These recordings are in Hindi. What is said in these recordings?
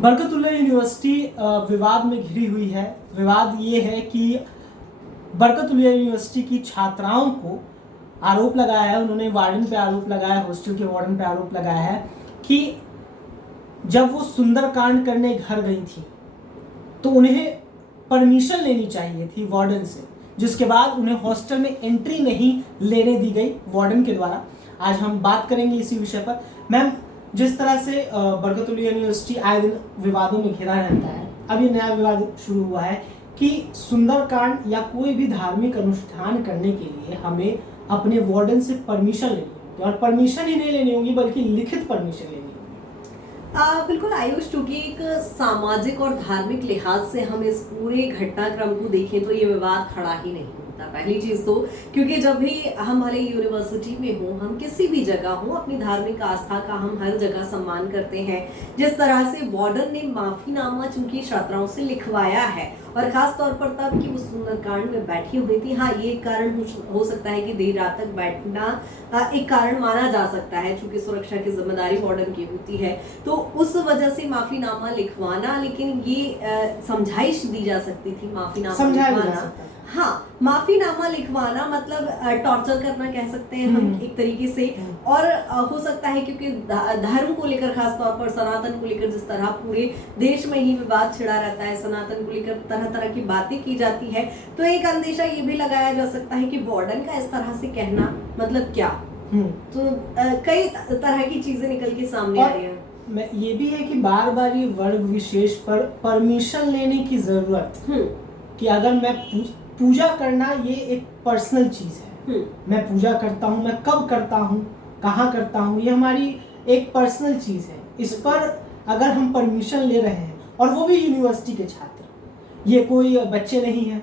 बरकतुल्लाह यूनिवर्सिटी विवाद में घिरी हुई है। विवाद ये है कि बरकतुल्लाह यूनिवर्सिटी की छात्राओं को आरोप लगाया है, उन्होंने वार्डन पे आरोप लगाया है, हॉस्टल के वार्डन पे आरोप लगाया है कि जब वो सुंदरकांड करने घर गई थी तो उन्हें परमिशन लेनी चाहिए थी वार्डन से, जिसके बाद उन्हें हॉस्टल में एंट्री नहीं लेने दी गई वार्डन के द्वारा। आज हम बात करेंगे इसी विषय पर। मैम, जिस तरह से बरकतुल्लाह यूनिवर्सिटी आए दिन विवादों में घिरा रहता है, अब ये नया विवाद शुरू हुआ है कि सुंदरकांड या कोई भी धार्मिक अनुष्ठान करने के लिए हमें अपने वार्डन से परमिशन लेनी होगी, और परमिशन ही नहीं लेनी होगी बल्कि लिखित परमिशन लेनी होगी। बिल्कुल आयुष, चूंकि एक सामाजिक और धार्मिक लिहाज से हम इस पूरे घटनाक्रम को देखें तो ये विवाद खड़ा ही नहीं होता। पहली चीज तो क्योंकि जब भी हम भले यूनिवर्सिटी में हो, हम किसी भी जगह हो, अपनी धार्मिक आस्था का हम हर जगह सम्मान करते हैं। जिस तरह से वार्डन ने माफीनामा चूंकि छात्राओं से लिखवाया है, और खास तौर पर तब कि वो सुंदरकांड में बैठी हुई थी। हाँ, ये एक कारण हो सकता है कि देर रात तक बैठना एक कारण माना जा सकता है, चूंकि सुरक्षा की जिम्मेदारी वार्डन की होती है, तो उस वजह से माफीनामा लिखवाना। लेकिन ये समझाइश दी जा सकती थी माफीनामा लिखवाना। हाँ, माफीनामा लिखवाना मतलब टॉर्चर करना कह सकते हैं हम एक तरीके से। और हो सकता है क्योंकि धर्म को लेकर, खास तौर पर सनातन को लेकर जिस तरह पूरे देश में ही विवाद छिड़ा रहता है, सनातन को लेकर तरह तरह की बातें की जाती है, तो एक अंदेशा ये भी लगाया जा सकता है कि वार्डन का इस तरह से कहना मतलब क्या। तो कई तरह की चीजें निकल के सामने आ रही है। ये भी है कि बार बार ये वर्ग विशेष पर परमिशन लेने की जरूरत, कि अगर मैं पूजा करना ये एक पर्सनल चीज है, मैं पूजा करता हूँ, मैं कब करता हूँ, कहाँ करता हूँ, ये हमारी एक पर्सनल चीज है। इस पर अगर हम परमिशन ले रहे हैं, और वो भी यूनिवर्सिटी के छात्र, ये कोई बच्चे नहीं हैं,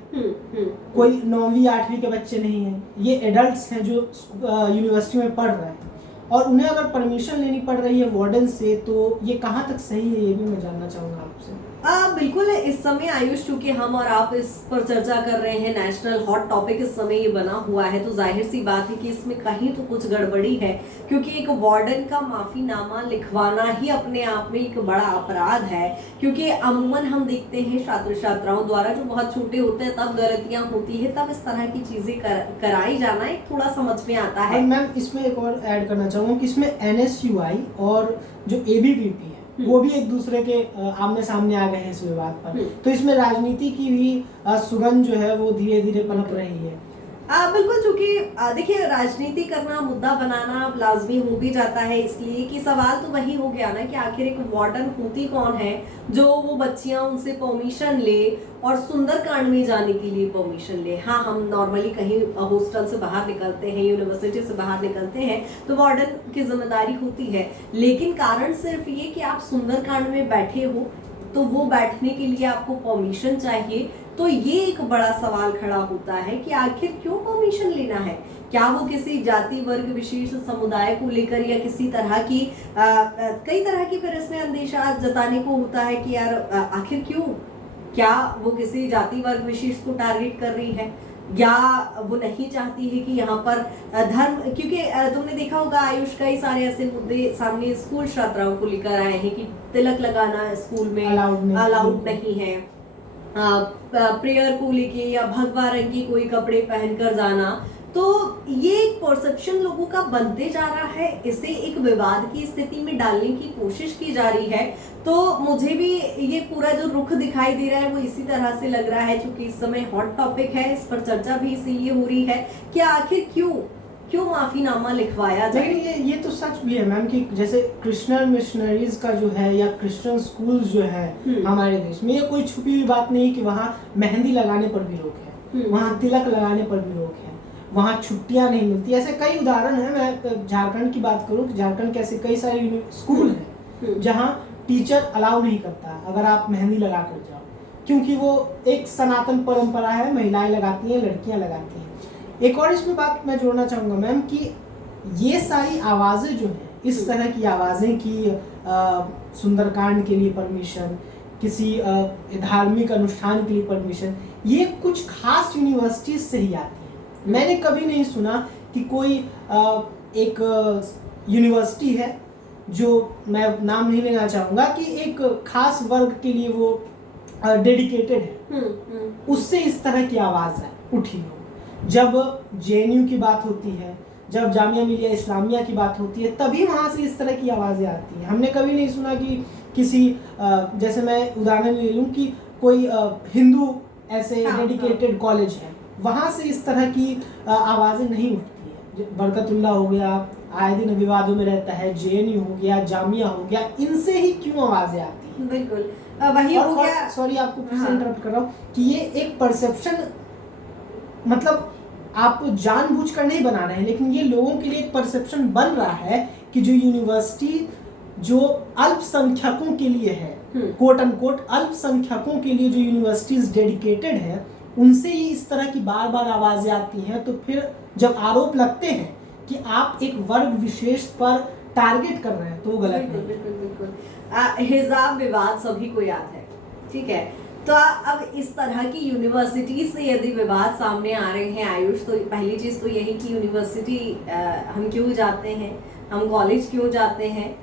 कोई 9वीं 8वीं के बच्चे नहीं हैं, ये एडल्ट्स हैं जो यूनिवर्सिटी में पढ़ रहे हैं, और उन्हें अगर परमिशन लेनी पड़ रही है वार्डन से, तो ये कहाँ तक सही है, ये भी मैं जानना चाहूँगा आपसे। बिल्कुल, इस समय आयुष, चूंकि हम और आप इस पर चर्चा कर रहे हैं, नेशनल हॉट टॉपिक इस समय ये बना हुआ है, तो जाहिर सी बात है कि इसमें कहीं तो कुछ गड़बड़ी है। क्योंकि एक वार्डन का माफीनामा लिखवाना ही अपने आप में एक बड़ा अपराध है। क्योंकि अमूमन हम देखते हैं छात्र छात्राओं द्वारा, जो बहुत छोटे होते हैं तब गलतियां होती है, तब इस तरह की चीजें कराई जाना एक थोड़ा समझ में आता है। मैम, इसमें एक और ऐड करना चाहूँगा कि इसमें NSUI और जो ABVP है वो भी एक दूसरे के आमने सामने आ गए हैं इस विवाद पर। तो इसमें राजनीति की भी सुगंध जो है वो धीरे धीरे पनप रही है। बिल्कुल, चूंकि देखिए, राजनीति करना, मुद्दा बनाना लाजमी हो भी जाता है, इसलिए कि सवाल तो वही हो गया ना कि आखिर एक वार्डन होती कौन है जो वो बच्चियां उनसे परमिशन ले और सुंदरकांड में जाने के लिए परमिशन ले। हाँ, हम नॉर्मली कहीं हॉस्टल से बाहर निकलते हैं, यूनिवर्सिटी से बाहर निकलते हैं, तो वार्डन की जिम्मेदारी होती है। लेकिन कारण सिर्फ ये कि आप सुंदरकांड में बैठे हो, तो वो बैठने के लिए आपको परमिशन चाहिए। तो ये एक बड़ा सवाल खड़ा होता है कि आखिर क्यों परमिशन लेना है। क्या वो किसी जाति वर्ग विशेष समुदाय को लेकर, या किसी तरह की कई तरह की फिर इसमें अंदेशा जताने को होता है कि यार आखिर क्यों, क्या वो किसी जाति वर्ग विशेष को टारगेट कर रही है, या वो नहीं चाहती है कि यहाँ पर धर्म। क्योंकि तुमने देखा होगा आयुष, कई सारे ऐसे मुद्दे सामने स्कूल छात्राओं को लेकर आए हैं कि तिलक लगाना स्कूल में अलाउड नहीं है, प्रेयर को लेके या भगवा रंग की कोई कपड़े पहनकर जाना। तो ये एक परसेप्शन लोगों का बनते जा रहा है, इसे एक विवाद की स्थिति में डालने की कोशिश की जा रही है। तो मुझे भी ये पूरा जो रुख दिखाई दे रहा है वो इसी तरह से लग रहा है, क्योंकि इस समय हॉट टॉपिक है, इस पर चर्चा भी इसीलिए हो रही है कि आखिर क्यों माफीनामा लिखवाया जाए। लेकिन ये तो सच भी है मैम कि जैसे क्रिश्चियन मिशनरीज का जो है, या क्रिश्चियन स्कूल जो है हमारे देश में, ये कोई छुपी हुई बात नहीं कि वहाँ मेहंदी लगाने पर भी रोक है, वहाँ तिलक लगाने पर भी रोक है, वहाँ छुट्टियां नहीं मिलती। ऐसे कई उदाहरण हैं। मैं झारखंड की बात करूँ, झारखंड के ऐसे कई सारे स्कूल हैं जहाँ टीचर अलाउ नहीं करता अगर आप मेहंदी लगा कर जाओ, क्योंकि वो एक सनातन परंपरा है, महिलाएं लगाती हैं, लड़कियां लगाती हैं। एक और इसमें बात मैं जोड़ना चाहूँगा मैम कि ये सारी आवाज़ें जो हैं, इस तरह की आवाज़ें कि सुंदरकांड के लिए परमिशन, किसी धार्मिक अनुष्ठान के लिए परमिशन, ये कुछ खास यूनिवर्सिटीज से ही आती है। मैंने कभी नहीं सुना कि कोई एक यूनिवर्सिटी है जो मैं नाम नहीं लेना चाहूँगा, कि एक खास वर्ग के लिए वो डेडिकेटेड है, उससे इस तरह की आवाज़ उठी हो। जब जेएनयू की बात होती है, जब जामिया मिलिया इस्लामिया की बात होती है, तभी वहाँ से इस तरह की आवाज़ें आती हैं। हमने कभी नहीं सुना कि किसी जैसे मैं उदाहरण ले लूँ कि कोई हिंदू ऐसे डेडिकेटेड कॉलेज है, वहाँ से इस तरह की आवाज़ें नहीं उठती है। बरकतुल्लाह हो गया, आए दिन विवादों में रहता है, जेएनयू हो गया, जामिया हो गया, इनसे ही क्यों आवाज़ें आती हैं? बिल्कुल वही हो गया। सॉरी आपको फिर से इंटरप्ट कर रहा हूँ कि ये एक परसेप्शन, मतलब आप जानबूझकर नहीं बना रहे हैं, लेकिन ये लोगों के लिए एक परसेप्शन बन रहा है कि जो यूनिवर्सिटी जो अल्पसंख्यकों के लिए है, कोट अनकोट अल्पसंख्यकों के लिए जो यूनिवर्सिटीज डेडिकेटेड है, उनसे ही इस तरह की बार बार आवाज़ें आती हैं। तो फिर जब आरोप लगते हैं कि आप एक वर्ग विशेष पर टारगेट कर रहे हैं, तो वो गलत नहीं है। बिल्कुल हिजाब विवाद सभी को याद है, ठीक है। तो अब इस तरह की यूनिवर्सिटी से यदि विवाद सामने आ रहे हैं आयुष, तो पहली चीज तो यही कि यूनिवर्सिटी हम क्यों जाते हैं, हम कॉलेज क्यों जाते हैं,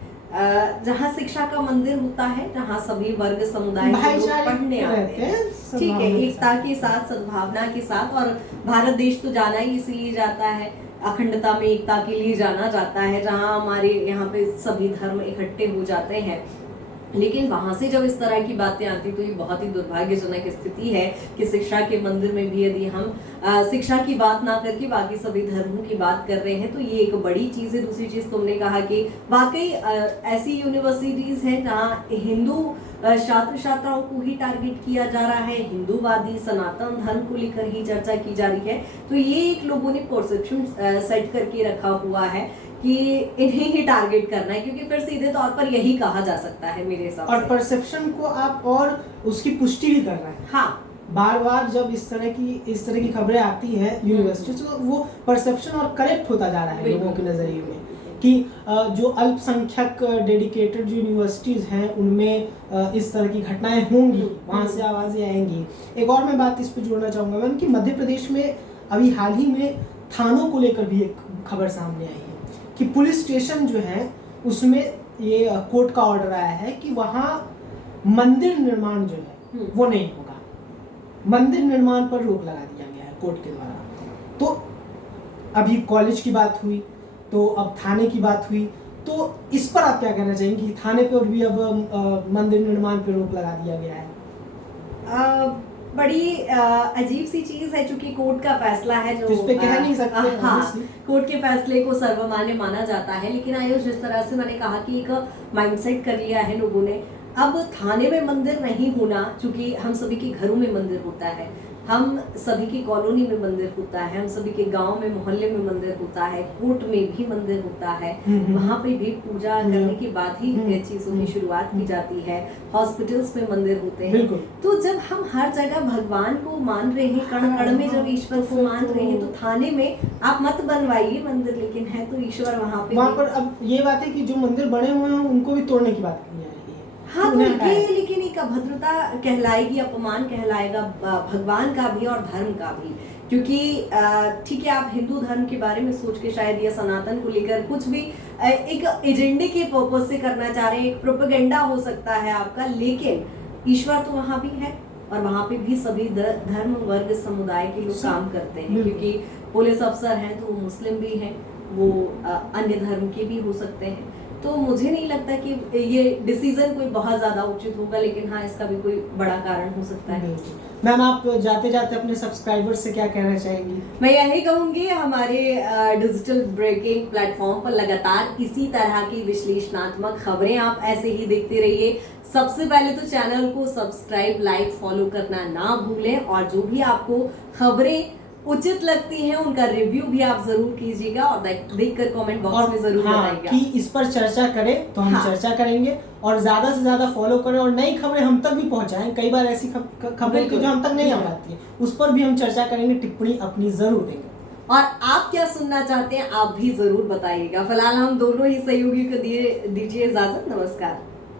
जहाँ शिक्षा का मंदिर होता है, जहाँ सभी वर्ग समुदाय के लोग पढ़ने आते हैं, ठीक है, एकता के साथ, सद्भावना के साथ। और भारत देश तो जाना ही इसीलिए जाता है, अखंडता में एकता के लिए जाना जाता है, जहाँ हमारे यहाँ पे सभी धर्म इकट्ठे हो जाते हैं। लेकिन वहां से जब इस तरह की बातें आती तो ये बहुत ही दुर्भाग्यजनक स्थिति है कि शिक्षा के मंदिर में भी यदि हम शिक्षा की बात ना करके बाकी सभी धर्मों की बात कर रहे हैं, तो ये एक बड़ी चीज है। दूसरी चीज तुमने कहा कि वाकई ऐसी यूनिवर्सिटीज हैं जहाँ हिंदू छात्र छात्राओं को ही टारगेट किया जा रहा है, हिंदूवादी सनातन धर्म को लेकर ही चर्चा की जा रही है। तो ये एक लोगों ने परसेप्शन सेट करके रखा हुआ है कि इन्हें ही टारगेट करना है, क्योंकि फिर सीधे तौर पर यही कहा जा सकता है मेरे हिसाब से। और परसेप्शन को आप और उसकी पुष्टि भी कर रहे हैं। हाँ, बार बार जब इस तरह की खबरें आती हैं यूनिवर्सिटी से, तो वो परसेप्शन और करेक्ट होता जा रहा है लोगों के नजरिए में कि जो अल्पसंख्यक डेडिकेटेड जो यूनिवर्सिटीज हैं, उनमें इस तरह की घटनाएं होंगी, वहाँ से आवाज़ें आएंगी। एक और मैं बात इस पर जोड़ना चाहूँगा मैम कि मध्य प्रदेश में अभी हाल ही में थानों को लेकर भी एक खबर सामने आई है कि पुलिस स्टेशन जो है उसमें ये कोर्ट का ऑर्डर आया है कि वहाँ मंदिर निर्माण जो है वो नहीं होगा, मंदिर निर्माण पर रोक लगा दिया गया है कोर्ट के द्वारा। तो अभी कॉलेज की बात हुई, तो अब थाने की बात हुई, तो इस पर आप क्या कहना चाहेंगे कि थाने पर भी अब मंदिर निर्माण पर रोक लगा दिया गया है? बड़ी अजीब सी चीज है, चूंकि कोर्ट का फैसला है जो इस पे कह नहीं सकते। हाँ, कोर्ट के फैसले को सर्वमान्य माना जाता है। लेकिन आयुष, जिस तरह से मैंने कहा कि एक माइंडसेट कर लिया है लोगों ने, अब थाने में मंदिर नहीं होना, चूंकि हम सभी के घरों में मंदिर होता है, हम सभी की कॉलोनी में मंदिर होता है, हम सभी के गांव में मोहल्ले में मंदिर होता है, कोर्ट में भी मंदिर होता है, वहां पे भी पूजा करने के बाद ही चीजों की शुरुआत की जाती है, हॉस्पिटल्स में मंदिर होते हैं। तो जब हम हर जगह भगवान को मान रहे हैं, कण कण में जब ईश्वर को मान रहे हैं, तो थाने में आप मत बनवाइए मंदिर, लेकिन है तो ईश्वर वहाँ पर। अब ये बात है कि जो मंदिर बने हुए हैं उनको भी तोड़ने की बात की है। हाँ, तो ये लेकिन एक अभद्रता कहलाएगी, अपमान कहलाएगा भगवान का भी और धर्म का भी। क्योंकि ठीक है, आप हिंदू धर्म के बारे में सोच के शायद या सनातन को लेकर कुछ भी एक एजेंडे के पर्पज से करना चाह रहे हैं, एक प्रोपेगेंडा हो सकता है आपका, लेकिन ईश्वर तो वहाँ भी है और वहाँ पे भी सभी धर्म वर्ग समुदाय के लोग काम करते हैं। क्योंकि पुलिस अफसर हैं तो वो मुस्लिम भी हैं, वो अन्य धर्म के भी हो सकते हैं। तो मुझे नहीं लगता कि ये डिसीजन कोई बहुत ज्यादा उचित होगा, लेकिन हाँ, इसका भी कोई बड़ा कारण हो सकता है। मैम, आप जाते जाते अपने सब्सक्राइबर्स से क्या कहना चाहेंगी? मैं यही कहूंगी, हमारे डिजिटल ब्रेकिंग प्लेटफॉर्म पर लगातार इसी तरह की विश्लेषणात्मक खबरें आप ऐसे ही देखते रहिए। सबसे पहले तो चैनल को सब्सक्राइब, लाइक, फॉलो करना ना भूलें, और जो भी आपको खबरें उचित लगती हैं उनका रिव्यू भी आप जरूर कीजिएगा और देखकर कमेंट बॉक्स में जरूर बताइएगा कि इस पर चर्चा करें, तो हम चर्चा करेंगे, और ज्यादा से ज्यादा फॉलो करें और नई खबरें हम तक भी पहुंचाएं। कई बार ऐसी खबरें जो हम तक नहीं आ पाती है, उस पर भी हम चर्चा करेंगे, टिप्पणी अपनी जरूर देंगे। और आप क्या सुनना चाहते हैं आप भी जरूर बताइएगा। फिलहाल हम दोनों ही सहयोगी को दीजिए इजाजत। नमस्कार।